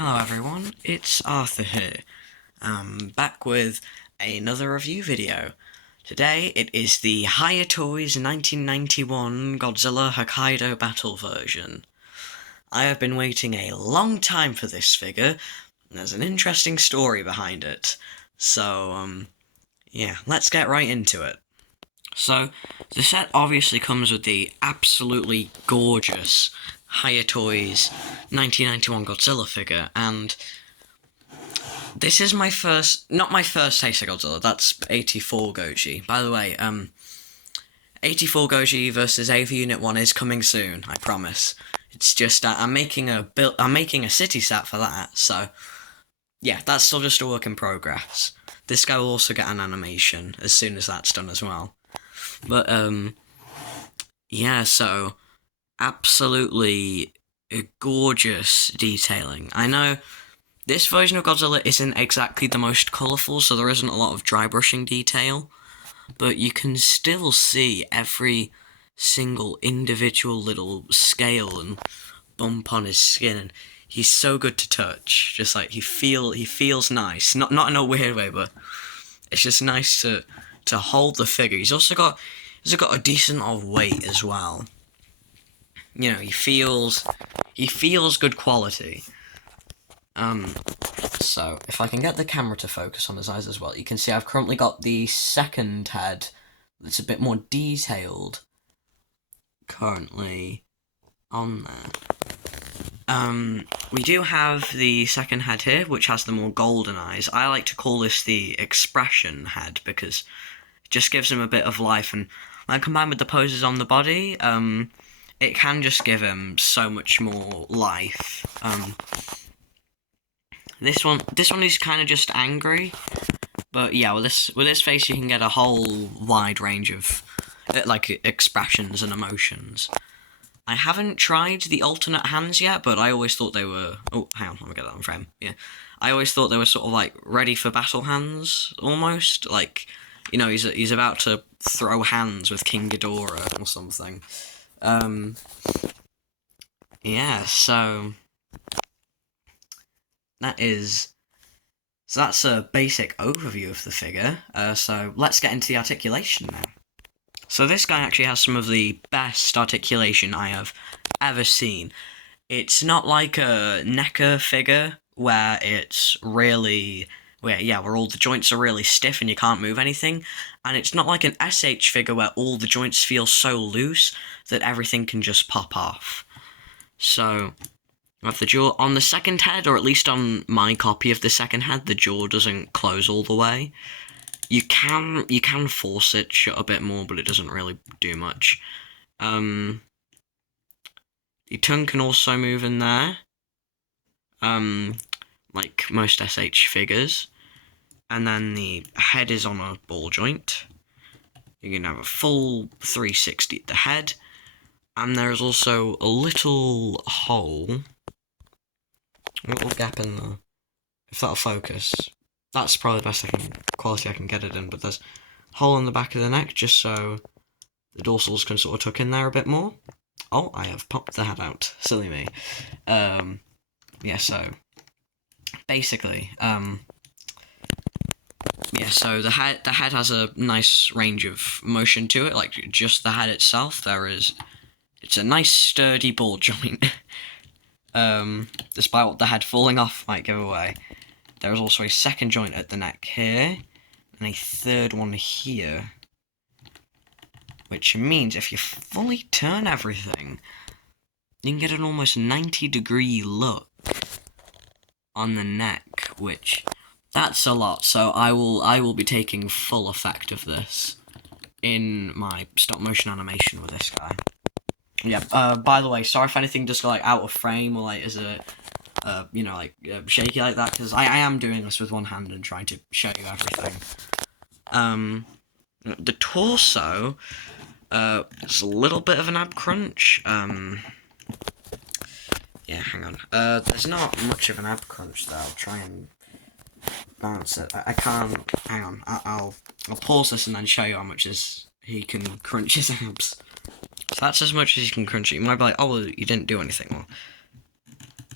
Hello everyone, it's Arthur here. Back with another review video. Today it is the Hiya Toys 1991 Godzilla Hokkaido Battle version. I have been waiting a long time for this figure, and there's an interesting story behind it. So, yeah, let's get right into it. So, the set obviously comes with the absolutely gorgeous Hiya Toys 1991 Godzilla figure, and this is not my first taste of Godzilla, that's 84 Goji. By the way, 84 Goji versus AV Unit 1 is coming soon, I promise. It's just, I'm making a city set for that, so, yeah, that's still just a work in progress. This guy will also get an animation as soon as that's done as well. But, yeah, so, absolutely gorgeous detailing. I know this version of Godzilla isn't exactly the most colourful, so there isn't a lot of dry brushing detail, but you can still see every single individual little scale and bump on his skin, and he's so good to touch. Just like he feels nice, not in a weird way, but it's just nice to hold the figure. He's also got a decent amount of weight as well. You know, he feels good quality. So if I can get the camera to focus on his eyes as well, you can see I've currently got the second head that's a bit more detailed currently on there. We do have the second head here, which has the more golden eyes. I like to call this the expression head because it just gives him a bit of life, and when combined with the poses on the body, it can just give him so much more life. This one is kind of just angry, but yeah, with this face you can get a whole wide range of like expressions and emotions. I haven't tried the alternate hands yet, but I always thought they were. Oh, hang on, let me get that on frame. Yeah, I always thought they were sort of like ready for battle hands, almost like, you know, he's about to throw hands with King Ghidorah or something. Yeah, so that's a basic overview of the figure. So let's get into the articulation now. So this guy actually has some of the best articulation I have ever seen. It's not like a NECA figure where where all the joints are really stiff and you can't move anything, and it's not like an SH figure where all the joints feel so loose that everything can just pop off. So we have the jaw on the second head, or at least on my copy of the second head, the jaw doesn't close all the way. You can force it shut a bit more, but it doesn't really do much. The tongue can also move in there, like most SH figures. And then the head is on a ball joint. You can have a full 360 at the head. And there's also a little hole, a little gap in the, if that'll focus. That's probably the best quality I can get it in, but there's a hole in the back of the neck just so the dorsals can sort of tuck in there a bit more. Oh, I have popped the head out. Silly me. Yeah, so basically, yeah, so the head has a nice range of motion to it, like just the head itself. It's a nice sturdy ball joint. Despite what the head falling off might give away. There is also a second joint at the neck here, and a third one here. Which means if you fully turn everything, you can get an almost 90-degree look on the neck, which, that's a lot. So I will be taking full effect of this in my stop motion animation with this guy. Yeah, by the way, sorry if anything just got like out of frame or like is a shaky like that, because I am doing this with one hand and trying to show you everything. The torso, it's a little bit of an ab crunch. Yeah, hang on. There's not much of an ab crunch though. I'll try and balance it. I can't. Hang on. I'll pause this and then show you how much he can crunch his abs. So that's as much as he can crunch it. You might be like, oh, well, you didn't do anything. Well,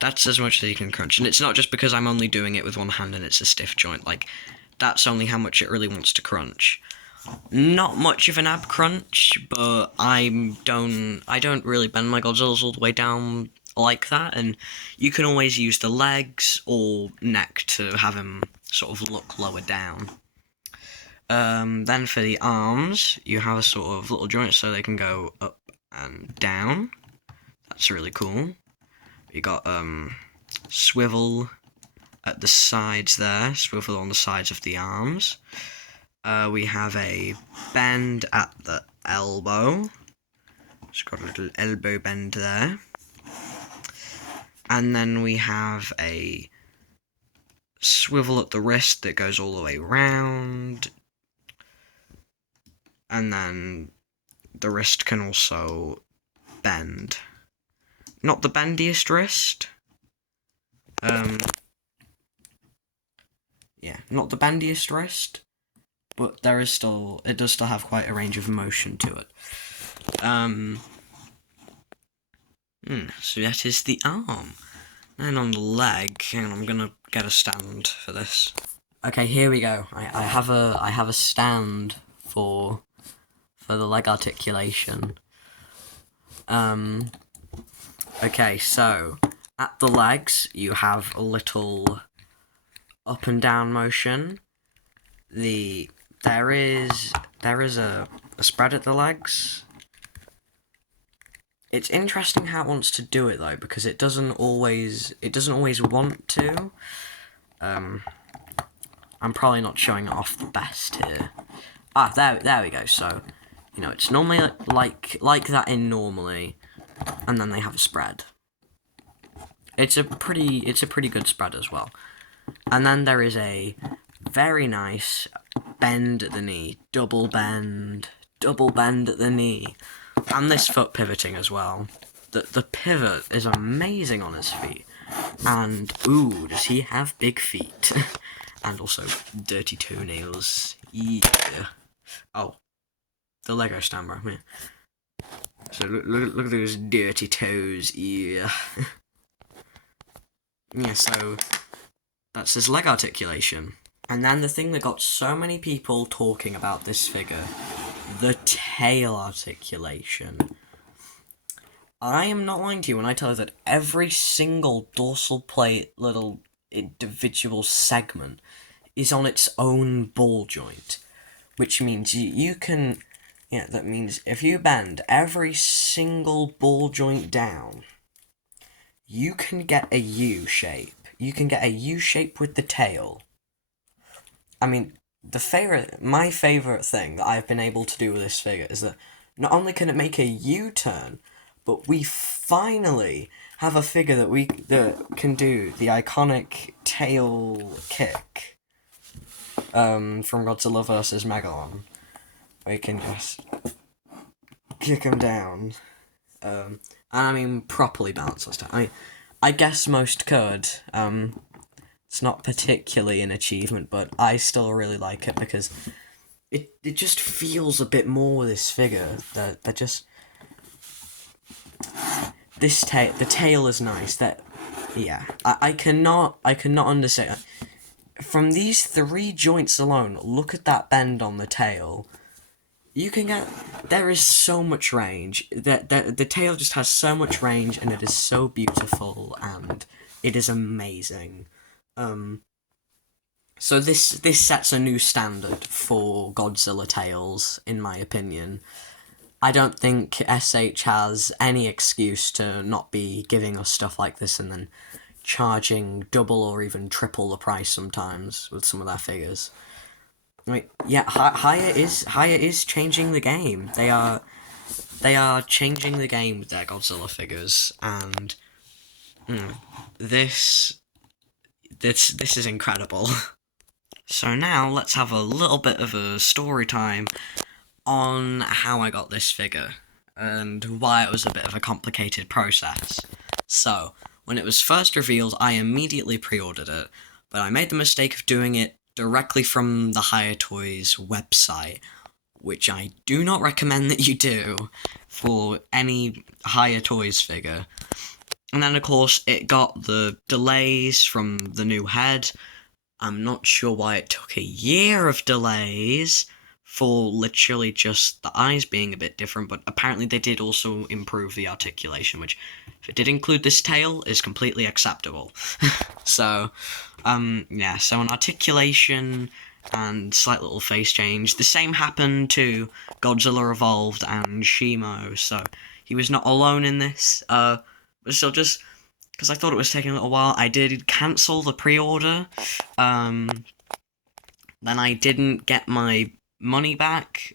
that's as much as you can crunch. And it's not just because I'm only doing it with one hand and it's a stiff joint. Like, that's only how much it really wants to crunch. Not much of an ab crunch, but I don't really bend my Godzillas all the way down like that, and you can always use the legs or neck to have him sort of look lower down. Then for the arms, you have a sort of little joint so they can go up and down. That's really cool. You got swivel at the sides there, swivel on the sides of the arms. We have a bend at the elbow. It's got a little elbow bend there. And then we have a swivel at the wrist that goes all the way round. And then the wrist can also bend. Not the bendiest wrist. Yeah, not the bendiest wrist. But it does still have quite a range of motion to it. So that is the arm. And on the leg, and I'm gonna get a stand for this. Okay, here we go. I have a stand for the leg articulation. Okay, so at the legs you have a little up and down motion. There is a spread at the legs. It's interesting how it wants to do it though, because it doesn't always want to. I'm probably not showing it off the best here. There we go. So, it's normally like that in normally, and then they have a spread. It's a pretty good spread as well. And then there is a very nice bend at the knee, double bend at the knee. And this foot pivoting as well. The pivot is amazing on his feet. And, ooh, does he have big feet. And also dirty toenails. Yeah. Oh, the Lego stand, bro. Yeah. So look at those dirty toes. Yeah. Yeah, so that's his leg articulation. And then the thing that got so many people talking about this figure, the tail articulation. I am not lying to you when I tell you that every single dorsal plate little individual segment is on its own ball joint, which means you can, that means if you bend every single ball joint down, you can get a U shape. You can get a U shape with the tail. I mean, my favourite thing that I've been able to do with this figure is that not only can it make a U-turn, but we finally have a figure that can do the iconic tail kick from Godzilla vs. Megalon. Where you can just kick him down. And I mean, properly balance this time. I guess most could. It's not particularly an achievement, but I still really like it because it just feels a bit more with this figure. The tail is nice. I cannot understand. From these 3 joints alone, look at that bend on the tail. There is so much range. The tail just has so much range, and it is so beautiful, and it is amazing. So this sets a new standard for Godzilla tails, in my opinion. I don't think SH has any excuse to not be giving us stuff like this and then charging double or even triple the price sometimes with some of their figures. Hiya is changing the game. They are changing the game with their Godzilla figures, and this is incredible. So now let's have a little bit of a story time on how I got this figure and why it was a bit of a complicated process. So, when it was first revealed, I immediately pre-ordered it, but I made the mistake of doing it directly from the Hiya Toys website, which I do not recommend that you do for any Hiya Toys figure. And then, of course, it got the delays from the new head. I'm not sure why it took a year of delays for literally just the eyes being a bit different, but apparently they did also improve the articulation, which, if it did include this tail, is completely acceptable. So, yeah, so an articulation and slight little face change. The same happened to Godzilla Evolved and Shimo, so he was not alone in this. But still, just because I thought it was taking a little while, I did cancel the pre-order. Then I didn't get my money back,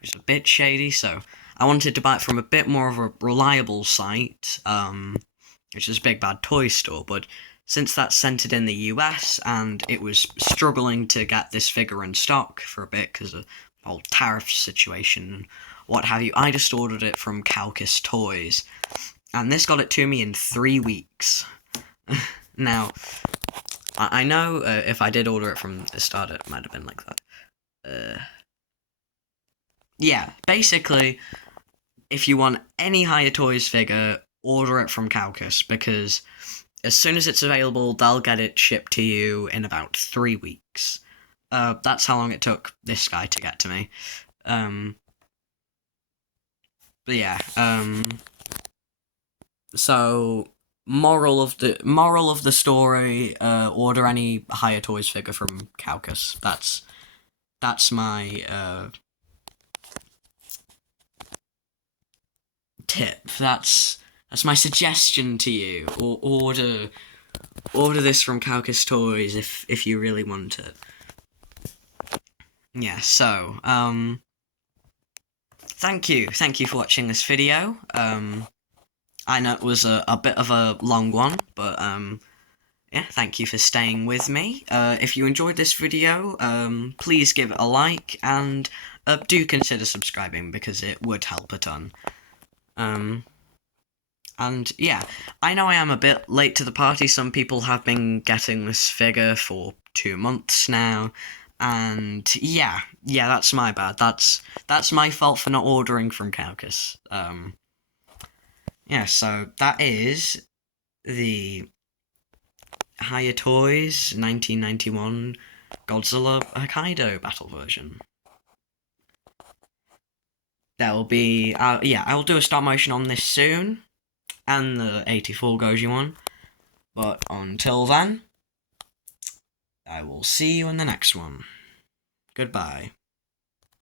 which is a bit shady, so I wanted to buy it from a bit more of a reliable site, which is Big Bad Toy Store, but since that's centered in the US, and it was struggling to get this figure in stock for a bit because of the whole tariff situation and what have you, I just ordered it from Calcus Toys, and this got it to me in 3 weeks. Now, I know if I did order it from the start, it might have been like that. Yeah, basically, if you want any Hiya Toys figure, order it from Calcus, because as soon as it's available, they'll get it shipped to you in about 3 weeks. That's how long it took this guy to get to me. But yeah, so moral of the story: order any Hiya Toys figure from Calcus. That's my tip. That's my suggestion to you. Or order this from Calcus Toys if you really want it. Yeah. So thank you for watching this video. I know it was a bit of a long one, but yeah, thank you for staying with me. If you enjoyed this video, please give it a like, and do consider subscribing, because it would help a ton. And yeah, I know I am a bit late to the party. Some people have been getting this figure for 2 months now, and yeah, that's my bad. That's my fault for not ordering from Calcus. Yeah, so that is the Hiya Toys 1991 Godzilla Hokkaido battle version. There will be, yeah, I will do a stop motion on this soon, and the 84 Goji one. But until then, I will see you in the next one. Goodbye.